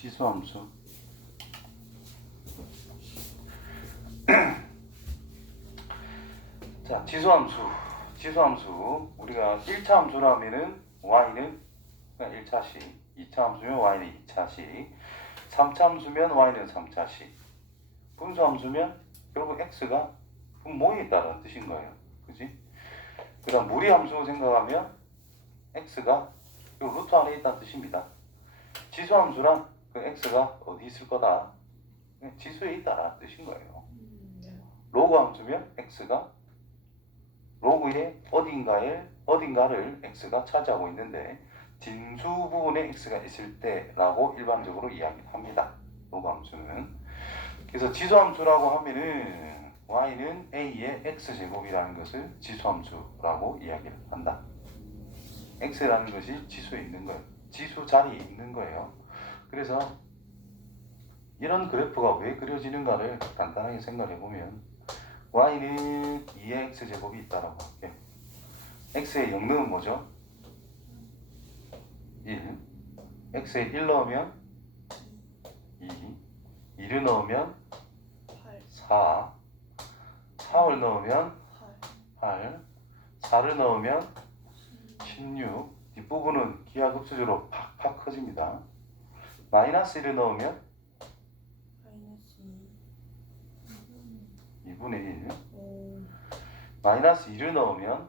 지수함수. 자, 지수함수. 우리가 1차 함수라면은 y는 그냥 1차식, 2차 함수면 y는 2차식, 3차 함수면 y는 3차식, 분수 함수면 결국 x가 분모에 있다는 뜻인 거예요. 그지? 그 다음 무리 함수 생각하면 x가 이 루트 안에 있다는 뜻입니다. 지수 함수랑 그 x가 어디 있을 거다? 지수에 있다라는 뜻인 거예요. 로그 함수면 x가 로그의 어딘가를 x가 차지하고 있는데 진수 부분에 x가 있을 때라고 일반적으로 이야기합니다. 로그 함수는. 그래서 지수 함수라고 하면은 y는 a의 x제곱이라는 것을 지수 함수라고 이야기를 한다. x라는 것이 지수에 있는 거예요. 지수 자리에 있는 거예요. 그래서 이런 그래프가 왜 그려지는가를 간단하게 생각해 보면 y는 2의 x제곱이 있다라고 할게요. x에 0 넣으면 뭐죠? 1. x에 1 넣으면 2. 2를 넣으면 4. 3을 넣으면 8. 4를 넣으면 16. 뒷부분은 기하급수적으로 팍팍 커집니다. 마이너스 1을 넣으면 2분의 1. 마이너스 2를 넣으면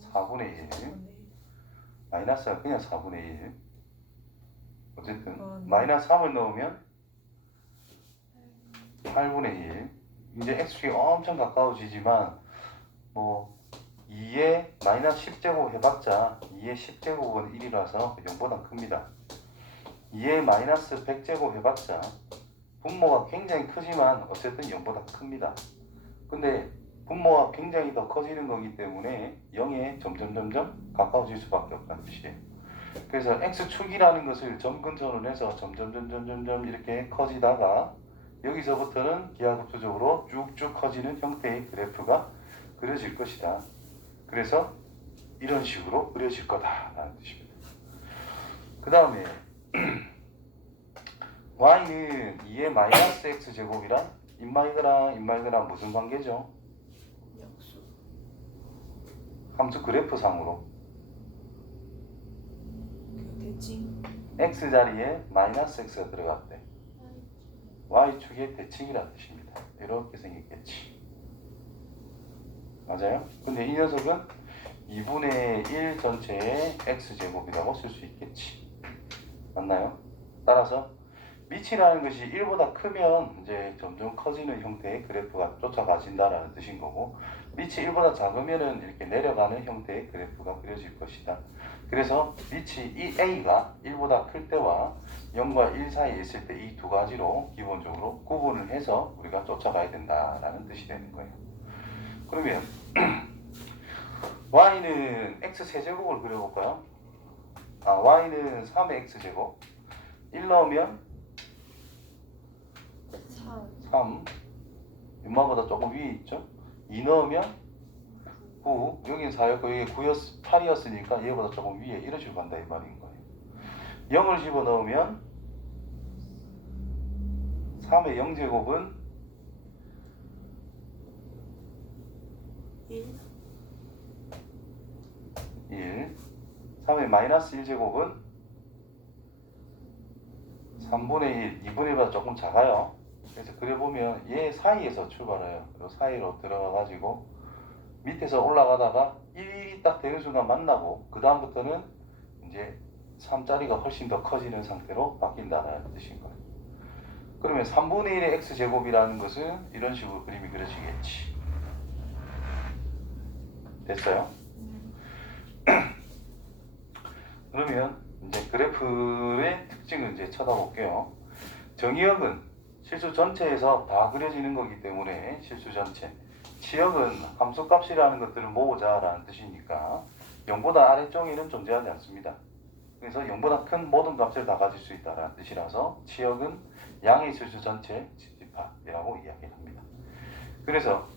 4분의 1. 마이너스가 그냥 4분의 1. 어쨌든 마이너스 3을 넣으면 8분의 1. 이제 x축이 엄청 가까워지지만 뭐 2의 마이너스 10제곱 해봤자 2의 10제곱은 1이라서 0보다 큽니다. 2의 마이너스 100제곱 해봤자 분모가 굉장히 크지만 어쨌든 0보다 큽니다. 근데 분모가 굉장히 더 커지는 거기 때문에 0에 점점 가까워질 수밖에 없다는 뜻이에요. 그래서 x축이라는 것을 점 근처로 해서 점점 이렇게 커지다가 여기서부터는 기하급수적으로 쭉쭉 커지는 형태의 그래프가 그려질 것이다. 그래서 이런 식으로 그려질 거다라는 뜻입니다. 그 다음에 y는 2의 마이너스 x제곱이랑 인마이너랑 무슨 관계죠? 역수. 함수 그래프상으로 그 대칭. x 자리에 마이너스 x가 들어갔대. y축의 대칭이라는 뜻입니다. 이렇게 생겼겠지. 맞아요? 근데 이 녀석은 2분의 1 전체의 x제곱이라고 쓸 수 있겠지. 맞나요? 따라서 밑이라는 것이 1보다 크면 이제 점점 커지는 형태의 그래프가 쫓아가진다라는 뜻인 거고, 밑이 1보다 작으면은 이렇게 내려가는 형태의 그래프가 그려질 것이다. 그래서 밑이 이 a가 1보다 클 때와 0과 1 사이에 있을 때 이 두 가지로 기본적으로 구분을 해서 우리가 쫓아가야 된다라는 뜻이 되는 거예요. 그러면 y는 x 세제곱을 그려볼까요? y는 3의 x제곱. 1 넣으면 3. 윤마보다 조금 위에 있죠? 2 넣으면 9. 여긴 4였고 여기 8이었으니까 얘보다 조금 위에 이런 식으로 간다 이 말인 거예요. 0을 집어넣으면 3의 0제곱은 1. 3의 마이너스 1제곱은 3분의 1, 2분의 1보다 조금 작아요. 그래서 그려보면 얘 사이에서 출발해요. 이 사이로 들어가가지고 밑에서 올라가다가 1이 딱 되는 순간 만나고 그 다음부터는 이제 3짜리가 훨씬 더 커지는 상태로 바뀐다는 뜻인 거예요. 그러면 3분의 1의 x제곱이라는 것은 이런 식으로 그림이 그려지겠지. 됐어요? 그러면 이제 그래프의 특징을 이제 쳐다볼게요. 정의역은 실수 전체에서 다 그려지는 거기 때문에 실수 전체. 치역은 함수값이라는 것들을 모으자라는 뜻이니까 0보다 아래쪽에는 존재하지 않습니다. 그래서 0보다 큰 모든 값을 다 가질 수 있다는 뜻이라서 치역은 양의 실수 전체 집합이라고 이야기합니다. 그래서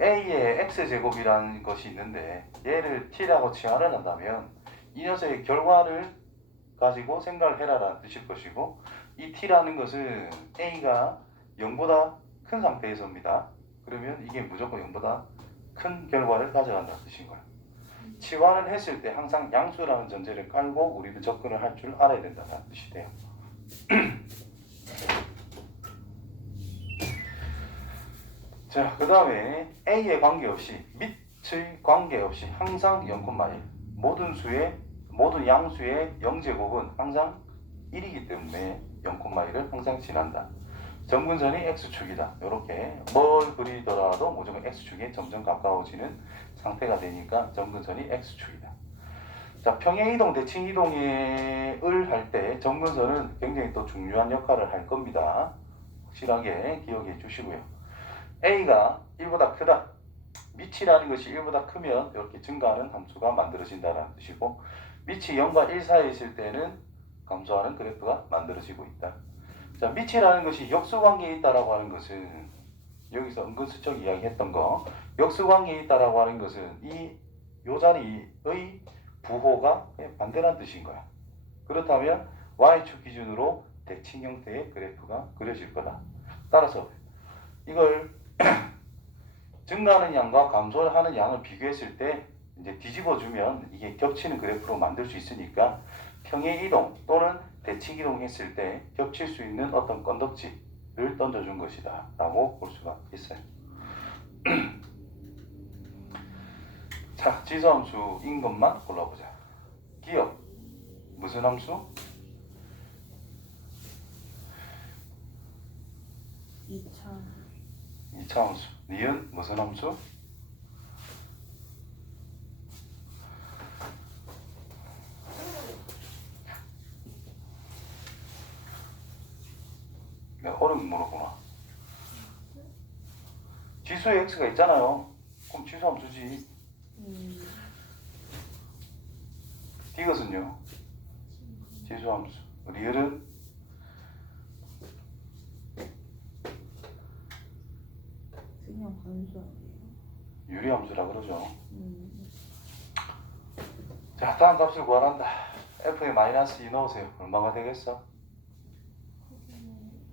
a의 x제곱이라는 것이 있는데 얘를 t라고 칭하를 한다면 이 녀석의 결과를 가지고 생각을 해라라는 뜻일 것이고, 이 t라는 것은 a가 0보다 큰 상태에서입니다. 그러면 이게 무조건 0보다 큰 결과를 가져간다는 뜻인 거예요. 치환을 했을 때 항상 양수라는 전제를 깔고 우리는 접근을 할 줄 알아야 된다는 뜻이 돼요. 자, 그 다음에 a에 관계없이, 밑의 관계없이 항상 0,1. 모든 양수의 0제곱은 항상 1이기 때문에 0,1을 항상 지난다. 점근선이 x축이다. 이렇게 뭘 그리더라도 무조건 x축에 점점 가까워지는 상태가 되니까 점근선이 x축이다. 자, 평행이동, 대칭이동을 할 때 점근선은 굉장히 또 중요한 역할을 할 겁니다. 확실하게 기억해 주시고요. a가 1보다 크다. 밑이라는 것이 1보다 크면 이렇게 증가하는 함수가 만들어진다는 뜻이고, 밑이 0과 1 사이에 있을 때는 감소하는 그래프가 만들어지고 있다. 자, 밑이라는 것이 역수관계에 있다라고 하는 것은, 여기서 은근슬쩍 이야기했던 거, 역수관계에 있다라고 하는 것은 요 자리의 부호가 반대라는 뜻인 거야. 그렇다면 y축 기준으로 대칭 형태의 그래프가 그려질 거다. 따라서 이걸 증가하는 양과 감소하는 양을 비교했을 때 이제 뒤집어주면 이게 겹치는 그래프로 만들 수 있으니까 평행이동 또는 대칭이동 했을 때 겹칠 수 있는 어떤 건덕지를 던져준 것이다 라고 볼 수가 있어요. 자, 지수함수인 것만 골라보자. 기억, 무슨 함수? 2차 함수. 니은 무슨 함수? 내가 어려운 물어보나? 지수에 x가 있잖아요. 그럼 지수 함수지. 이것은요? 지수 함수. 리을은 그냥 함수 아니에요? 유리 함수라 그러죠. 자, 다음 값을 구하란다. f에 마이너스 2 넣으세요. 얼마가 되겠어?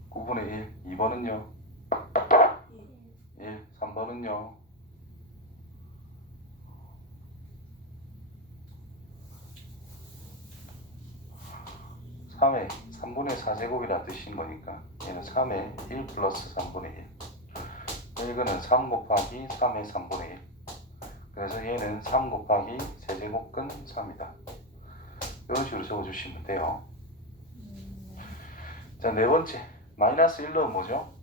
9분의 1. 2번은요? 1. 3번은요? 3의 3분의 4제곱이라는 뜻인 거니까 얘는 3의 1 플러스 3분의 1. 이거는 3 곱하기 3의 3분의 1. 그래서 얘는 3 곱하기 세제곱근 3이다. 이런 식으로 적어주시면 돼요. 자, 네 번째. 마이너스 1은 뭐죠?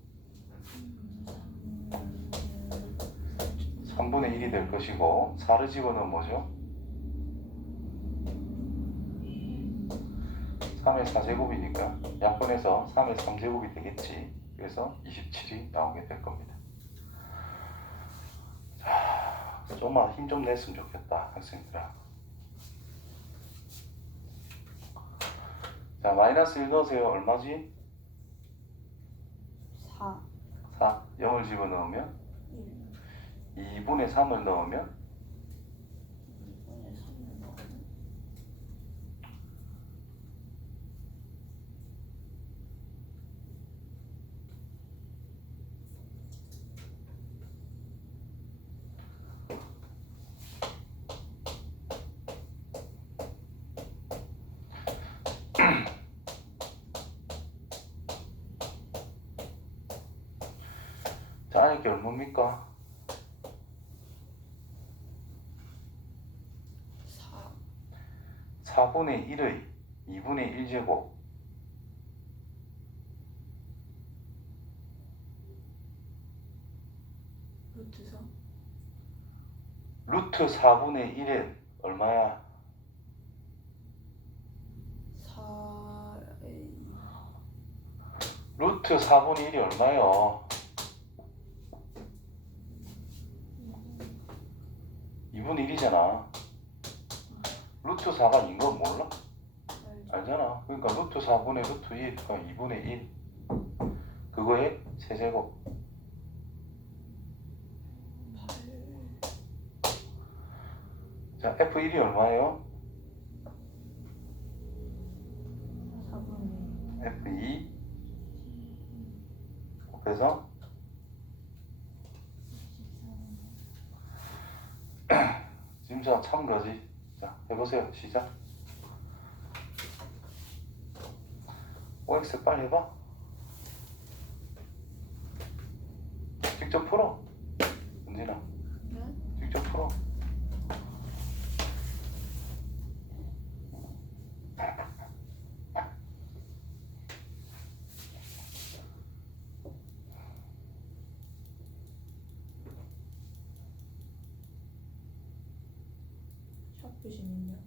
3분의 1이 될 것이고 4를 집어넣으면 뭐죠? 3의 4제곱이니까 약분해서 3의 3제곱이 되겠지. 그래서 27이 나오게 될 겁니다. 자, 좀만 힘 좀 냈으면 좋겠다, 학생들아. 자, 마이너스 1 넣으세요. 얼마지? 4. 4. 0을 집어넣으면 1. 2분의 3을 넣으면 2분의 3을 넣으면 자, 이게 얼마입니까? 4. 4분의 1의 2분의 1제곱 루트 4. 루트 4분의 1은 얼마야? 4의 루트 4분의 1이 얼마요? 2분의 1이잖아. 루트 4가 인 건 몰라? 알잖아. 그러니까 루트 4분의 루트 2가 2분의 1. 그거의 세제곱. 8. 자, F1이 얼마예요? F2 곱해서 진짜 참 거지. 자, 해보세요. 시작. OX 빨리 해봐. 직접 풀어. 은진아, 네? 직접 풀어. 샤프심은요?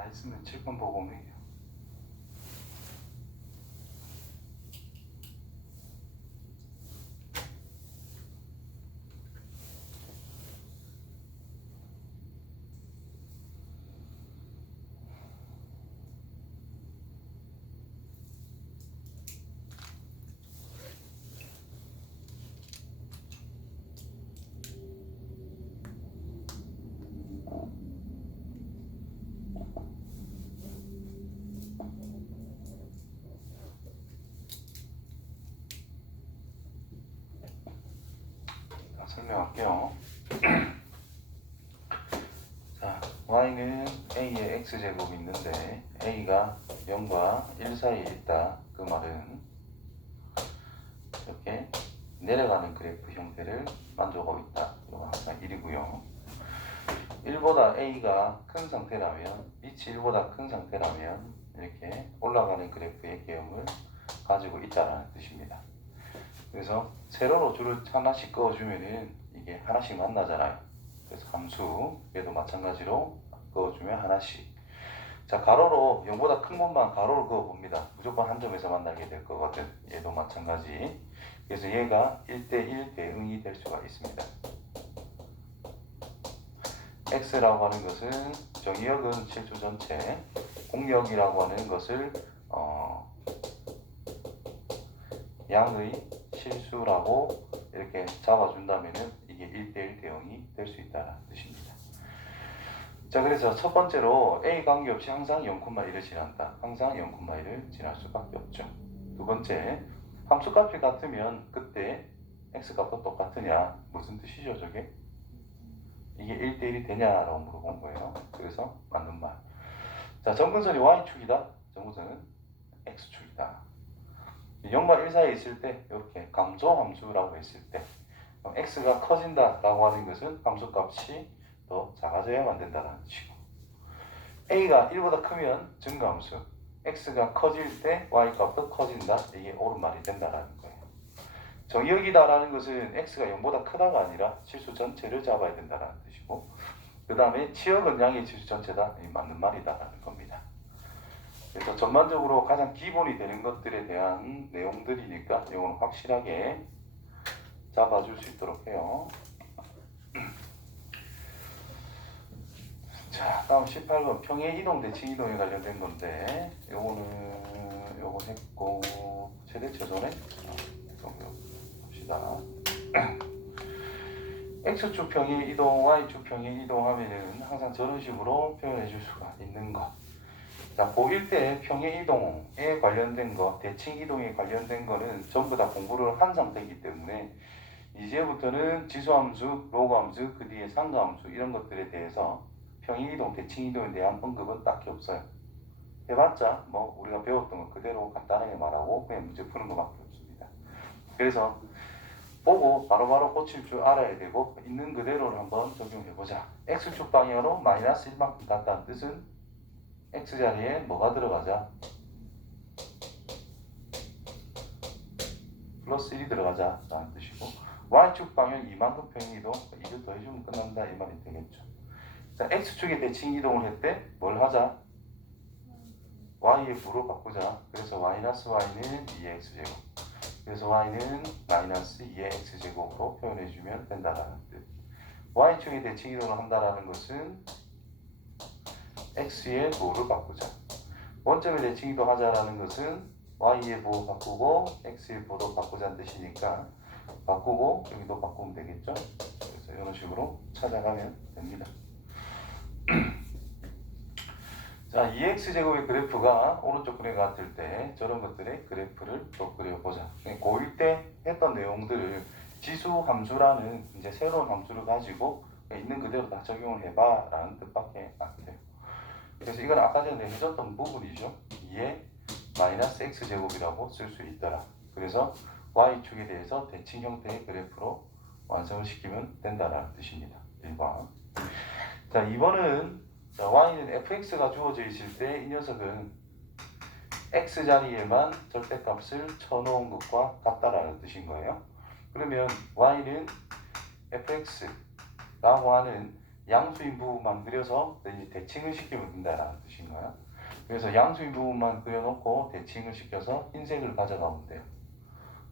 다 했으면 7번 보고 오면 해요. 자, 설명할게요. 자, y는 a의 x제곱이 있는데 a가 0과 1 사이에 있다. 그 말은 이렇게 내려가는 그래프 형태를 만족하고 있다. 이거 항상 1이고요. 1보다 a가 큰 상태라면, 밑이 1보다 큰 상태라면 이렇게 올라가는 그래프의 개형을 가지고 있다는 뜻입니다. 그래서 세로로 줄을 하나씩 그어주면은 이게 하나씩 만나잖아요. 그래서 함수 얘도 마찬가지로 그어주면 하나씩. 자, 가로로 0보다 큰 것만 가로로 그어봅니다. 무조건 한 점에서 만나게 될 거거든. 얘도 마찬가지. 그래서 얘가 1대1 대응이 될 수가 있습니다. x라고 하는 것은 정의역은 실수 전체, 공역이라고 하는 것을 양의 실수라고 이렇게 잡아준다면은 이게 1대1 대응이 될 수 있다는 뜻입니다. 자, 그래서 첫 번째로 a 관계없이 항상 0,1을 지난다. 항상 0,1을 지날 수밖에 없죠. 두 번째, 함수값이 같으면 그때 x값도 똑같으냐? 무슨 뜻이죠, 저게? 이게 1대1이 되냐라고 물어본 거예요. 그래서 맞는 말. 자, 점근선이 y축이다. 점근선은 x축이다. 0과 1 사이에 있을 때 이렇게 감소 함수라고 했을 때 x가 커진다라고 하는 것은 함수값이 더 작아져야만 된다는 뜻이고, a가 1보다 크면 증가함수, x가 커질 때 y 값도 커진다, 이게 옳은 말이 된다는 거예요. 정의역이다라는 것은 x가 0보다 크다가 아니라 치수 전체를 잡아야 된다는 뜻이고, 그 다음에 치역은 양의 치수 전체다, 이 맞는 말이다라는 겁니다. 그래서 전반적으로 가장 기본이 되는 것들에 대한 내용들이니까 이거는 확실하게 잡아줄 수 있도록 해요. 자, 다음 18번 평행 이동, 대칭 이동에 관련된 건데, 요건 했고, 최대 최소네? 봅시다. X축 평행 이동, Y축 평행 이동 하면은 항상 저런 식으로 표현해 줄 수가 있는 거. 자, 고1 때 평행 이동에 관련된 거, 대칭 이동에 관련된 거는 전부 다 공부를 한 상태이기 때문에 이제부터는 지수함수, 로그함수, 그 뒤에 상가함수 이런 것들에 대해서 평행 이동, 대칭 이동에 대한 언급은 딱히 없어요. 해봤자 뭐 우리가 배웠던 거 그대로 간단하게 말하고 그냥 문제 푸는 것밖에 없습니다. 그래서 보고 바로바로 고칠 줄 알아야 되고, 있는 그대로를 한번 적용해보자. X축 방향으로 마이너스 1만큼 갔다는 뜻은 X자리에 뭐가 들어가자? 플러스 1이 들어가자 라는 뜻이고, Y축 방향 2만큼 평행이동, 2를 더해주면 끝난다 이 말이 되겠죠. 자, X축에 대칭 이동을 했대 뭘 하자? Y의 부로 바꾸자. 그래서 마이너스 Y는 2X제곱, 그래서 Y는 마이너스 2의 X제곱으로 표현해주면 된다라는 뜻. Y축에 대칭 이동을 한다라는 것은 X의 부호를 바꾸자. 원점에 대칭 이동하자라는 것은 Y의 부호 바꾸고 X의 부호도 바꾸자는 뜻이니까 바꾸고 여기도 바꾸면 되겠죠. 그래서 이런 식으로 찾아가면 됩니다. 자, 2x제곱의 그래프가 오른쪽 그래 같을 때 저런 것들의 그래프를 또 그려보자. 고1 때 했던 내용들을 지수 함수라는 이제 새로운 함수를 가지고 있는 그대로 다 적용을 해봐 라는 뜻밖에 안 돼요. 그래서 이건 아까 전에 해줬던 부분이죠. 2의 마이너스 x제곱이라고 쓸 수 있더라. 그래서 y축에 대해서 대칭 형태의 그래프로 완성을 시키면 된다는 뜻입니다. 1번. 자, 2번은 자, y는 fx가 주어져 있을 때 이 녀석은 x자리에만 절대값을 쳐놓은 것과 같다라는 뜻인 거예요. 그러면 y는 fx라고 하는 양수인 부분만 그려서 이제 대칭을 시키면 된다라는 뜻인 거야. 그래서 양수인 부분만 그려놓고 대칭을 시켜서 흰색을 가져가면 돼요.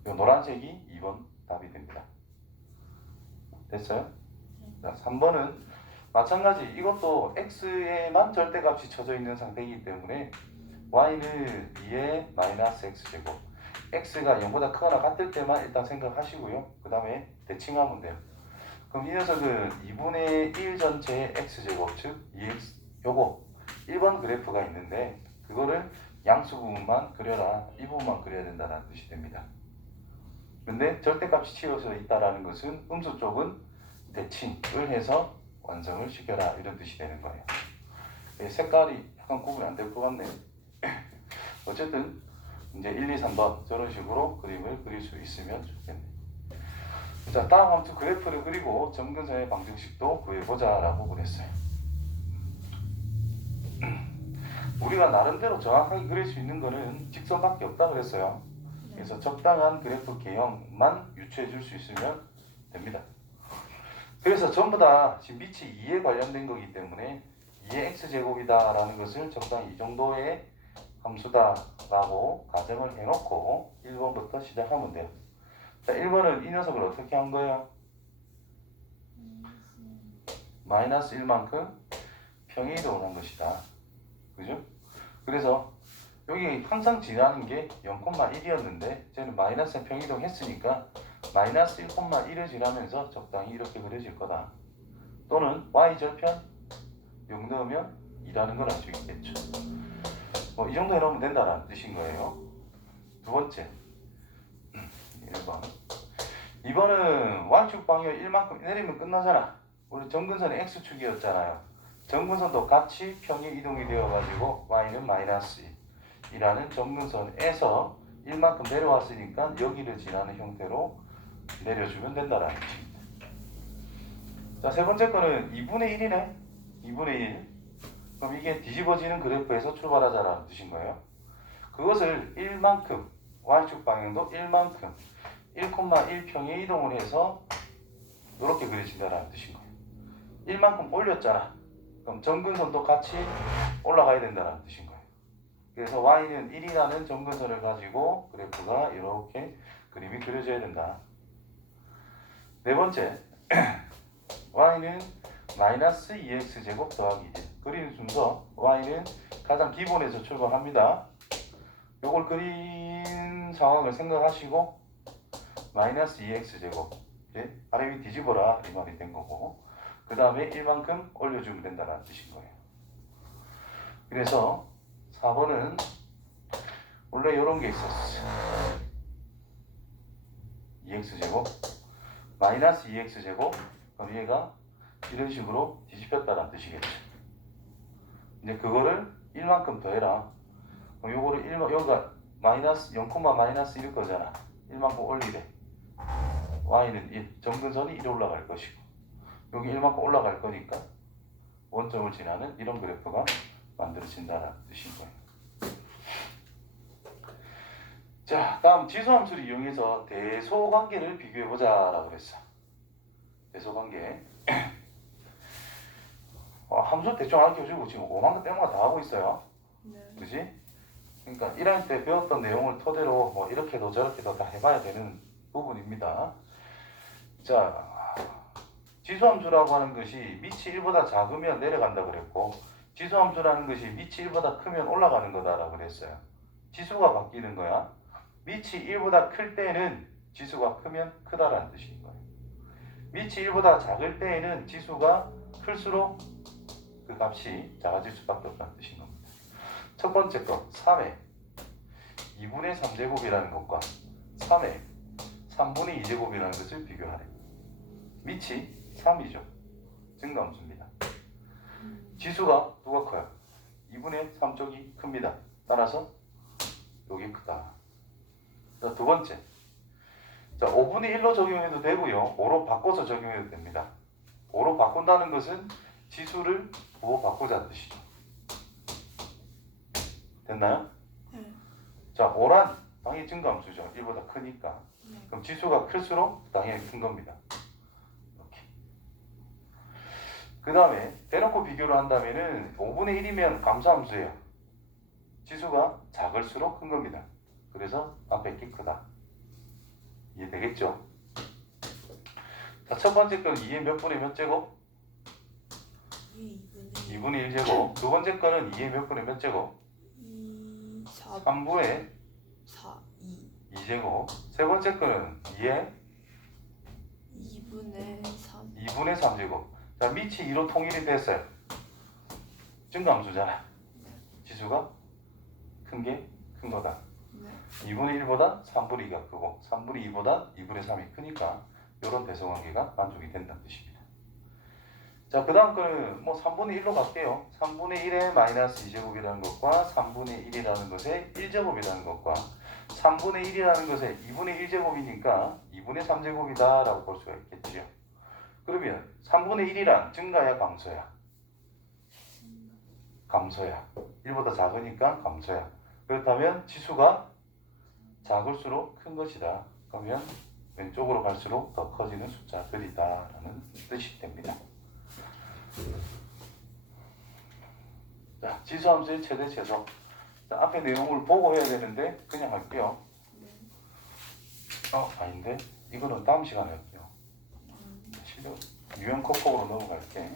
노란색이 2번 답이 됩니다. 됐어요? 자, 3번은 마찬가지, 이것도 x에만 절대값이 쳐져 있는 상태이기 때문에 y는 2의 마이너스 x제곱, x가 0보다 크거나 같을 때만 일단 생각하시고요. 그 다음에 대칭하면 돼요. 그럼 이 녀석은 2분의 1 전체의 x제곱, 즉 2x, 요거 1번 그래프가 있는데 그거를 양수 부분만 그려라, 이 부분만 그려야 된다는 뜻이 됩니다. 근데 절대값이 치워져 있다는 것은 음수 쪽은 대칭을 해서 완성을 시켜라 이런 뜻이 되는 거예요. 색깔이 약간 구분이 안 될 것 같네. 어쨌든 이제 1, 2, 3번 저런 식으로 그림을 그릴 수 있으면 좋겠네. 자, 다음 함수 그래프를 그리고 점근선의 방정식도 구해보자 라고 그랬어요. 우리가 나름대로 정확하게 그릴 수 있는 거는 직선밖에 없다 그랬어요. 그래서 적당한 그래프 개형만 유추해 줄 수 있으면 됩니다. 그래서 전부 다 지금 밑이 2에 관련된 거기 때문에 2의 x제곱이다 라는 것을 적당히 이 정도의 함수다라고 가정을 해놓고 1번부터 시작하면 돼요. 자, 1번은 이 녀석을 어떻게 한 거예요? 마이너스 1만큼 평행이동을 한 것이다. 그죠? 그래서 여기 항상 지나는 게 0,1이었는데 쟤는 마이너스 평행이동 했으니까 마이너스 1,1을 지나면서 적당히 이렇게 그려질 거다. 또는 y절편 6 넣으면 2라는 걸 알 수 있겠죠. 이 정도 해놓으면 된다라는 뜻인 거예요. 두 번째 1번. 2번은 y축 방향 1만큼 내리면 끝나잖아. 우리 점근선이 x축이었잖아요. 점근선도 같이 평행 이동이 되어가지고 y는 마이너스 2라는 점근선에서 1만큼 내려왔으니까 여기를 지나는 형태로 내려주면 된다라는 뜻입니다. 자, 세 번째 거는 2분의 1이네. 2분의 1. 그럼 이게 뒤집어지는 그래프에서 출발하자라는 뜻인 거예요. 그것을 1만큼, y축 방향도 1만큼, 1,1평에 이동을 해서 이렇게 그려진다라는 뜻인 거예요. 1만큼 올렸잖아. 그럼 점근선도 같이 올라가야 된다는 뜻인 거예요. 그래서 y는 1이라는 점근선을 가지고 그래프가 이렇게 그림이 그려져야 된다. 네 번째, y는 마이너스 2x제곱 더하기 1. 그리는 순서, y는 가장 기본에서 출발합니다. 요걸 그린 상황을 생각하시고 마이너스 2x제곱 아래 위 뒤집어라 이 말이 된 거고, 그 다음에 1만큼 올려주면 된다는 뜻인 거예요. 그래서 4번은 원래 이런 게 있었어요. 2x제곱 마이너스 2x제곱, 그럼 얘가 이런 식으로 뒤집혔다는 뜻이겠죠. 이제 그거를 1만큼 더해라. 그럼 요거를 1만, 여기가 마이너스 0, 마이너스 1일 거잖아. 1만큼 올리래. y는 1, 점근선이 1 올라갈 것이고, 여기 1만큼 올라갈 거니까 원점을 지나는 이런 그래프가 만들어진다는 뜻인 거예요. 자, 다음 지수함수를 이용해서 대소관계를 비교해보자라고 그랬어. 대소관계. 함수 대충 알려주고 지금 5만 개 빼먹어 다 하고 있어요. 네. 그지? 그러니까 1학년 때 배웠던 내용을 토대로 뭐 이렇게도 저렇게도 다 해봐야 되는 부분입니다. 자, 지수함수라고 하는 것이 밑이 1보다 작으면 내려간다 그랬고, 지수함수라는 것이 밑이 1보다 크면 올라가는 거다라고 그랬어요. 지수가 바뀌는 거야. 밑이 1보다 클 때는 지수가 크면 크다라는 뜻인 거예요. 밑이 1보다 작을 때에는 지수가 클수록 그 값이 작아질 수밖에 없다는 뜻인 겁니다. 첫 번째 거 3의 2분의 3제곱이라는 것과 3의 3분의 2제곱이라는 것을 비교하래. 밑이 3이죠. 증가함수입니다. 지수가 누가 커요? 2분의 3쪽이 큽니다. 따라서 여기 크다. 자, 두 번째. 자, 5분의 1로 적용해도 되고요. 5로 바꿔서 적용해도 됩니다. 5로 바꾼다는 것은 지수를 부호 바꾸자는 뜻이죠. 됐나요? 네. 자, 5란 당연히 증가함수죠. 1보다 크니까. 네. 그럼 지수가 클수록 당연히 큰 겁니다. 이렇게. 그 다음에 대놓고 비교를 한다면은 5분의 1이면 감소함수예요. 지수가 작을수록 큰 겁니다. 그래서 앞에 게 크다. 이해되겠죠? 자, 첫 번째 거는 2의 몇 분의 몇 제곱? 2분의 1제곱. 두 번째 거는 2의 몇 분의 몇 제곱? 2, 4, 3분의 4, 2, 2제곱. 세 번째 거는 2의 2분의 3. 2분의 3제곱. 자, 밑이 2로 통일이 됐어요. 증가함수잖아. 지수가 큰 게 큰 거다. 네. 2분의 1보다 3분의 2가 크고 3분의 2보다 2분의 3이 크니까 이런 대소관계가 만족이 된다는 뜻입니다. 자, 그 다음 거는 뭐 3분의 1로 갈게요. 3분의 1의 마이너스 2제곱이라는 것과 3분의 1이라는 것의 1제곱이라는 것과 3분의 1이라는 것의 2분의 1제곱이니까 2분의 3제곱이다 라고 볼 수가 있겠죠. 그러면 3분의 1이란 증가야 감소야? 감소야. 1보다 작으니까 감소야. 그렇다면 지수가 작을수록 큰 것이다. 그러면 왼쪽으로 갈수록 더 커지는 숫자들이다 라는 뜻이 됩니다. 자, 지수함수의 최대 최소. 자, 앞에 내용을 보고 해야 되는데 그냥 할게요. 네. 아닌데 이거는 다음 시간에 할게요. 실력 유형 컵폭으로 넘어갈게.